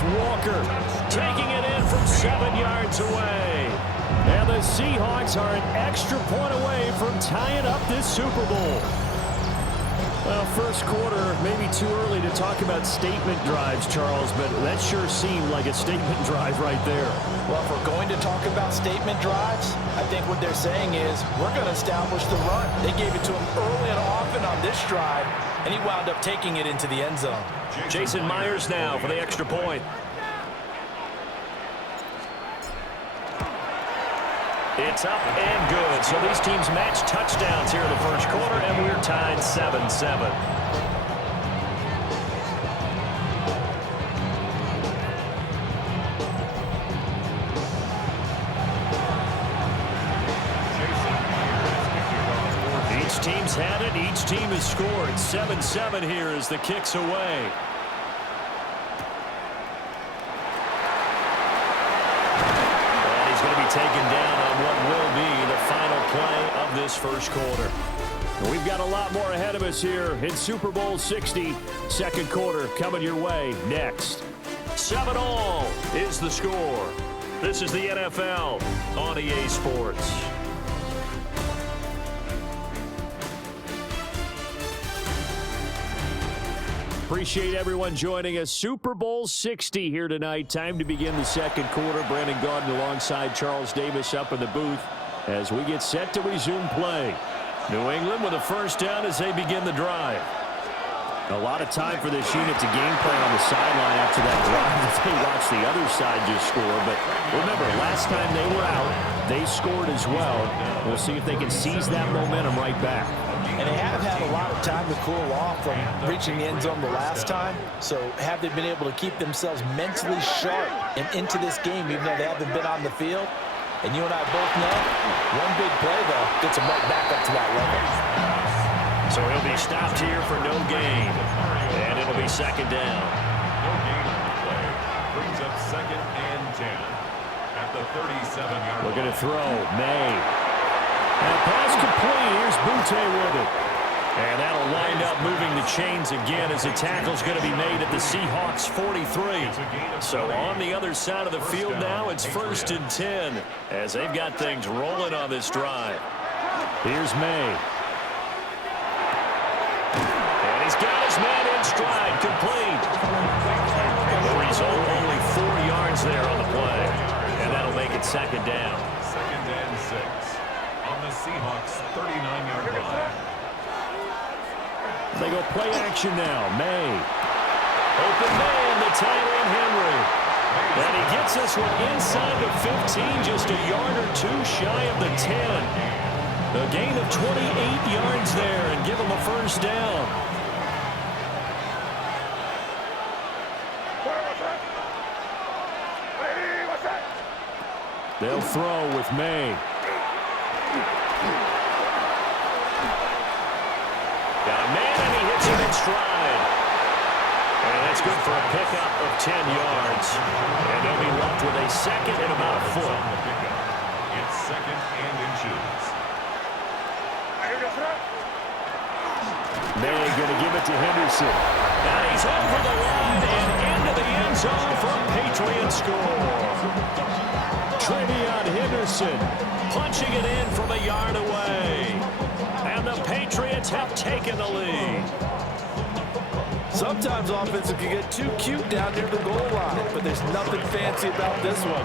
Kenneth Walker taking it in from 7 yards away. And the Seahawks are an extra point away from tying up this Super Bowl. Well, first quarter, maybe too early to talk about statement drives, Charles, but that sure seemed like a statement drive right there. Well, if we're going to talk about statement drives, I think what they're saying is we're going to establish the run. They gave it to him early and often on this drive, and he wound up taking it into the end zone. Jason Myers now for the extra point. It's up and good. So these teams match touchdowns here in the first quarter, and we're tied 7-7. Each team's had it. Each team has scored. 7-7 here as the kick's away. Taken down on what will be the final play of this first quarter. We've got a lot more ahead of us here in Super Bowl 60. Second quarter coming your way next. 7-all is the score. This is the NFL on EA Sports. Appreciate everyone joining us. Super Bowl 60 here tonight. Time to begin the second quarter. Brandon Gaudin alongside Charles Davis up in the booth as we get set to resume play. New England with a first down as they begin the drive. A lot of time for this unit to game plan on the sideline after that drive. They watched the other side just score. But remember, last time they were out, they scored as well. We'll see if they can seize that momentum right back. And they have had a lot of time to cool off from reaching the end zone the last time. So have they been able to keep themselves mentally sharp and into this game, even though they haven't been on the field? And you and I both know, one big play, though, gets them right back up to that level. So he'll be stopped here for no gain. And it'll be second down. No gain on the play. Brings up 2nd and 10 at the 37-yard line. Looking to throw. May. And pass complete. Here's Butte with it. And that'll wind up moving the chains again as the tackle's going to be made at the Seahawks 43. So on the other side of the field now, it's 1st and 10 as they've got things rolling on this drive. Here's May. And he's got his man in stride, complete. The result, only 4 yards there on the play. And that'll make it second down. 2nd and 6 on the Seahawks 39-yard line. They go play action now. May. Open man, the tight end Henry. And he gets this one inside the 15, just a yard or two shy of the 10. A gain of 28 yards there and give him a first down. They'll throw with May. Got a man, and he hits him in stride. And that's good for a pickup of 10 yards. And they'll be left with a second and about a foot. It's 2nd and inches. May going to give it to Henderson. And he's over the line and into the end zone for a Patriot score. Trevion Henderson punching it in from a yard away. And the Patriots have taken the lead. Sometimes offenses can get too cute down near the goal line, but there's nothing fancy about this one.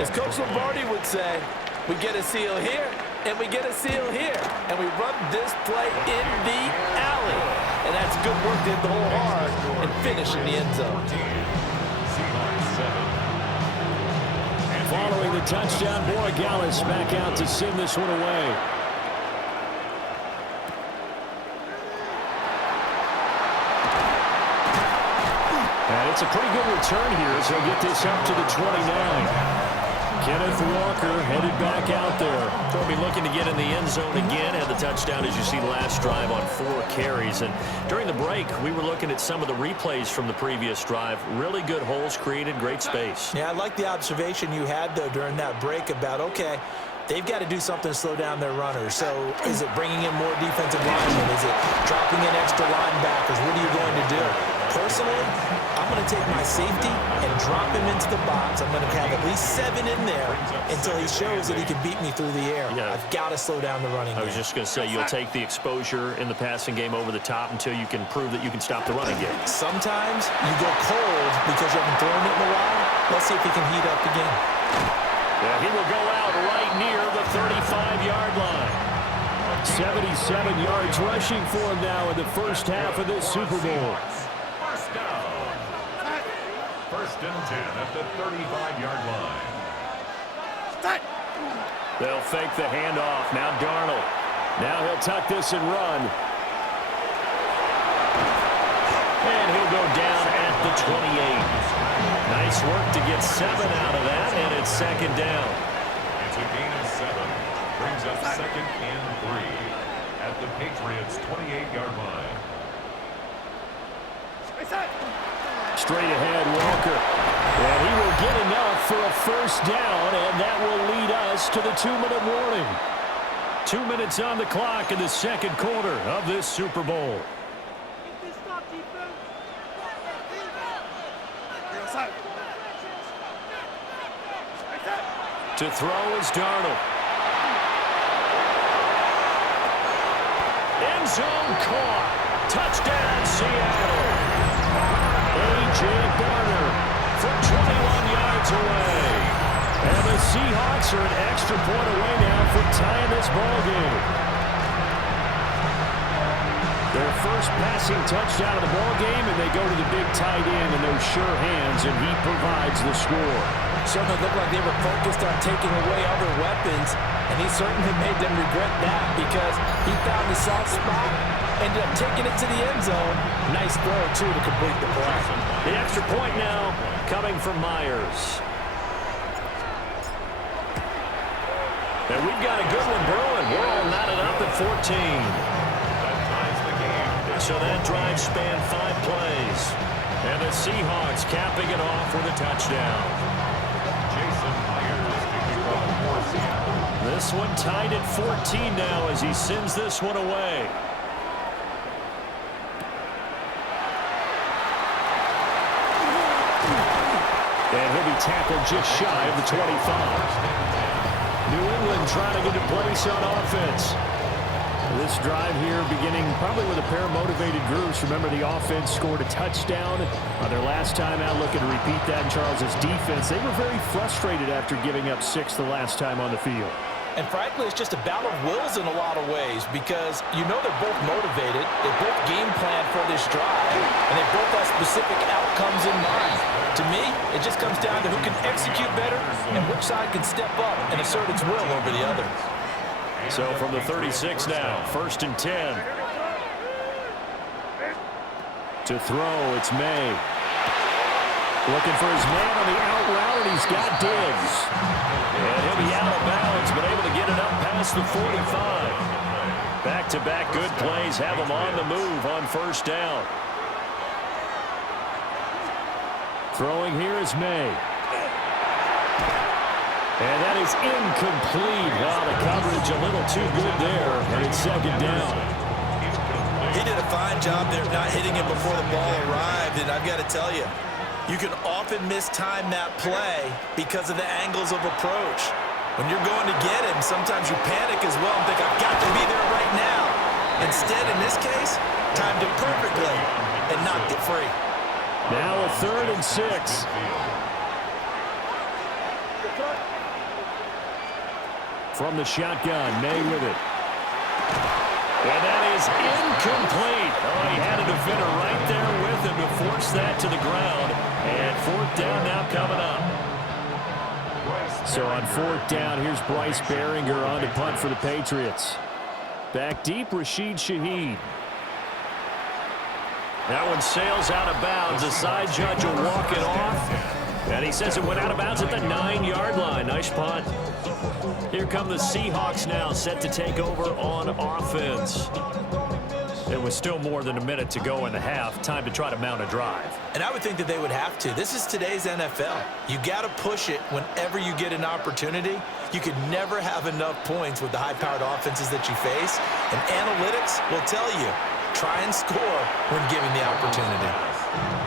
As Coach Lombardi would say, we get a seal here, and we get a seal here, and we run this play in the alley. And that's good work to hit the hole hard and finish in the end zone. Following the touchdown, Borregales back out to send this one away. And it's a pretty good return here as he'll get this up to the 29. Kenneth Walker headed back out there. They'll be looking to get in the end zone again. Had the touchdown, as you see, last drive on 4 carries. And during the break, we were looking at some of the replays from the previous drive. Really good holes created, great space. Yeah, I like the observation you had, though, during that break about, okay, they've got to do something to slow down their runners. So is it bringing in more defensive linemen? Is it dropping in extra linebackers? What are you going to do? Personally, I'm going to take my safety and drop him into the box. I'm going to have at least 7 in there until he shows that he can beat me through the air. Yeah. I've got to slow down the running game. I was just going to say, you'll take the exposure in the passing game over the top until you can prove that you can stop the running game. Sometimes you go cold because you haven't thrown it in a while. Let's see if he can heat up again. Yeah, he will go out right near the 35-yard line. 77 yards rushing for him now in the first half of this Super Bowl. First down. First and 10 at the 35-yard line. They'll fake the handoff. Now Darnold. Now he'll tuck this and run. And he'll go down at the 28. Nice work to get 7 out of that, and it's second down. It's a gain of 7. Brings up second and 3 at the Patriots' 28-yard line. Straight ahead, Walker. And he will get enough for a first down, and that will lead us to the 2-minute warning. 2 minutes on the clock in the second quarter of this Super Bowl. To throw is Darnold. End zone caught. Touchdown, Seattle. A.J. Barner from 21 yards away. And the Seahawks are an extra point away now from tying this ball game. Their first passing touchdown of the ball game, and they go to the big tight end in those sure hands, and he provides the score. Certainly looked like they were focused on taking away other weapons, and he certainly made them regret that because he found the soft spot, ended up taking it to the end zone. Nice throw, too, to complete the play. The extra point now coming from Myers. And we've got a good one brewing. We're all knotted up at 14. So that drive spanned 5 plays. And the Seahawks capping it off with a touchdown. Jason Myers to kick off for Seattle. This one tied at 14 now as he sends this one away. And he'll be tackled just shy of the 25. New England trying to get a place on offense. This drive here beginning probably with a pair of motivated groups. Remember, the offense scored a touchdown on their last time out. Looking to repeat that in Charles's defense. They were very frustrated after giving up 6 the last time on the field. And frankly, it's just a battle of wills in a lot of ways because you know they're both motivated. They both game plan for this drive, and they both have specific outcomes in mind. To me, it just comes down to who can execute better and which side can step up and assert its will over the other. So from the 36 now, first and 10. To throw, it's May. Looking for his man on the out route, and he's got Diggs. And he'll be out of bounds, but able to get it up past the 45. Back-to-back good plays have him on the move on first down. Throwing here is May. And that is incomplete. Wow, the coverage a little too good there, and it's second down. He did a fine job there of not hitting him before the ball arrived, and I've got to tell you, you can often mistime that play because of the angles of approach. When you're going to get him, sometimes you panic as well and think, I've got to be there right now. Instead, in this case, timed it perfectly and knocked it free. Now a 3rd and 6. From the shotgun, May with it. And that is incomplete. Oh, he had a defender right there with him to force that to the ground. And 4th down now coming up. So on 4th down, here's Bryce Behringer on to punt for the Patriots. Back deep, Rashid Shaheed. That one sails out of bounds. The side judge will walk it off. And he says it went out of bounds at the 9-yard line. Nice punt. Here come the Seahawks now, set to take over on offense. It was still more than a minute to go in the half. Time to try to mount a drive. And I would think that they would have to. This is today's NFL. You got to push it whenever you get an opportunity. You could never have enough points with the high-powered offenses that you face. And analytics will tell you, try and score when given the opportunity. down.